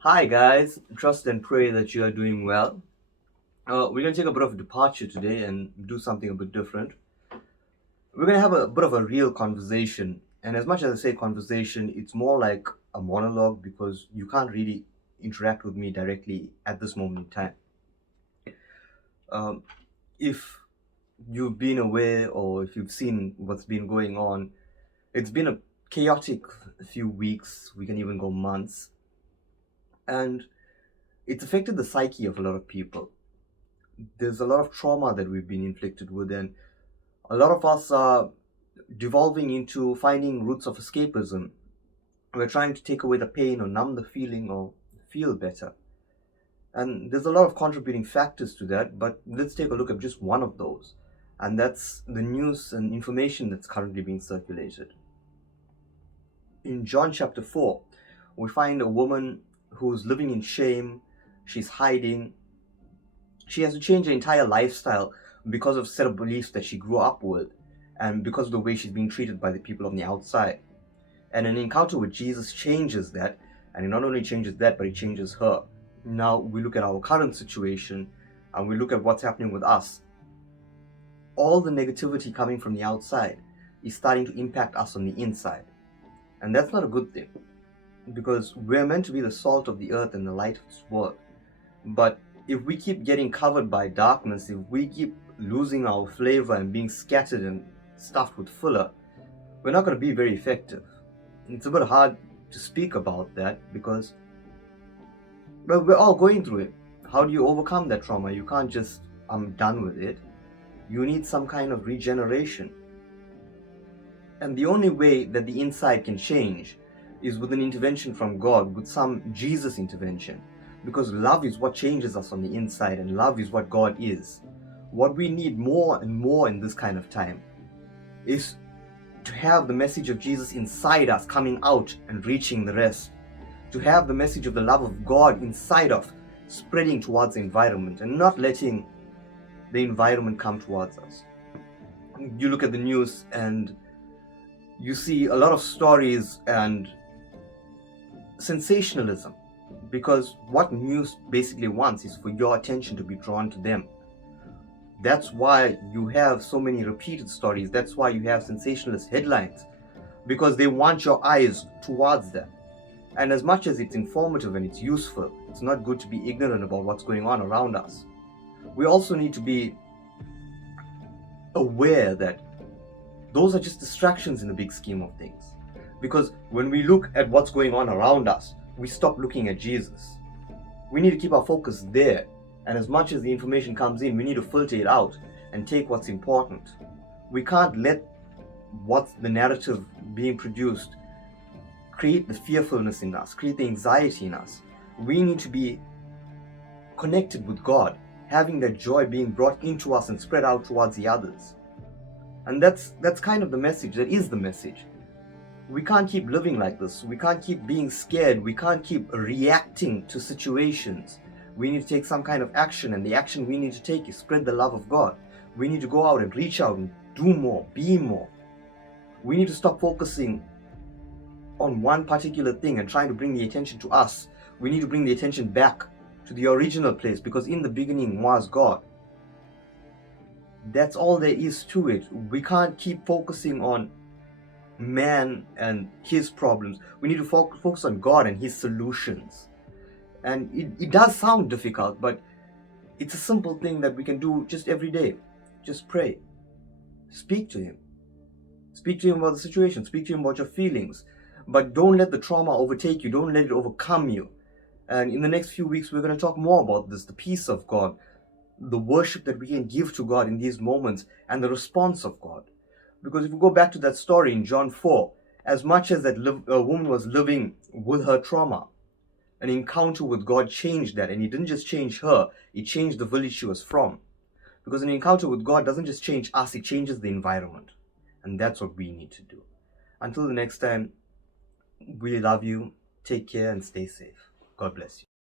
Hi guys, trust and pray that you are doing well. We're going to take a bit of a departure today and do something a bit different. We're going to have a bit of a real conversation. And as much as I say conversation, it's more like a monologue because you can't really interact with me directly at this moment in time. Um, if you've been aware or if you've seen what's been going on, it's been a chaotic few weeks, we can even go months, and it's affected the psyche of a lot of people. There's a lot of trauma that we've been inflicted with, and a lot of us are devolving into finding routes of escapism. We're trying to take away the pain or numb the feeling or feel better. And there's a lot of contributing factors to that, but let's take a look at just one of those. And that's the news and information that's currently being circulated. In John chapter 4, we find a woman who's living in shame, she's hiding, she has to change her entire lifestyle because of a set of beliefs that she grew up with and because of the way she's being treated by the people on the outside. And an encounter with Jesus changes that, and it not only changes that, but it changes her. Now we look at our current situation and we look at what's happening with us. All the negativity coming from the outside is starting to impact us on the inside. And that's not a good thing because we're meant to be the salt of the earth and the light of this world. But if we keep getting covered by darkness, if we keep losing our flavor and being scattered and stuffed with filler, we're not going to be very effective. It's a bit hard to speak about that because, well, we're all going through it. How do you overcome that trauma? You can't just, I'm done with it. You need some kind of regeneration. And the only way that the inside can change is with an intervention from God, with some Jesus intervention. Because love is what changes us on the inside, and love is what God is. What we need more and more in this kind of time is to have the message of Jesus inside us coming out and reaching the rest. To have the message of the love of God inside of spreading towards the environment and not letting the environment come towards us. You look at the news and you see a lot of stories and sensationalism, because what news basically wants is for your attention to be drawn to them. That's why you have so many repeated stories. That's why you have sensationalist headlines, because they want your eyes towards them. And as much as it's informative and it's useful, it's not good to be ignorant about what's going on around us. We also need to be aware that those are just distractions in the big scheme of things. Because when we look at what's going on around us, we stop looking at Jesus. We need to keep our focus there. And as much as the information comes in, we need to filter it out and take what's important. We can't let what's the narrative being produced create the fearfulness in us, create the anxiety in us. We need to be connected with God, having that joy being brought into us and spread out towards the others. And that's kind of the message. That is the message. We can't keep living like this. We can't keep being scared. We can't keep reacting to situations. We need to take some kind of action, and the action we need to take is spread the love of God. We need to go out and reach out and do more, be more. We need to stop focusing on one particular thing and trying to bring the attention to us. We need to bring the attention back to the original place, because in the beginning was God. That's all there is to it. We can't keep focusing on man and his problems. We need to focus on God and his solutions. And it does sound difficult, but it's a simple thing that we can do just every day. Just pray. Speak to him. Speak to him about the situation. Speak to him about your feelings. But don't let the trauma overtake you. Don't let it overcome you. And in the next few weeks, we're going to talk more about this, the peace of God, the worship that we can give to God in these moments, and the response of God. Because if we go back to that story in John 4, as much as that woman was living with her trauma, an encounter with God changed that. And it didn't just change her, it changed the village she was from. Because an encounter with God doesn't just change us, it changes the environment. And that's what we need to do. Until the next time, we love you. Take care and stay safe. God bless you.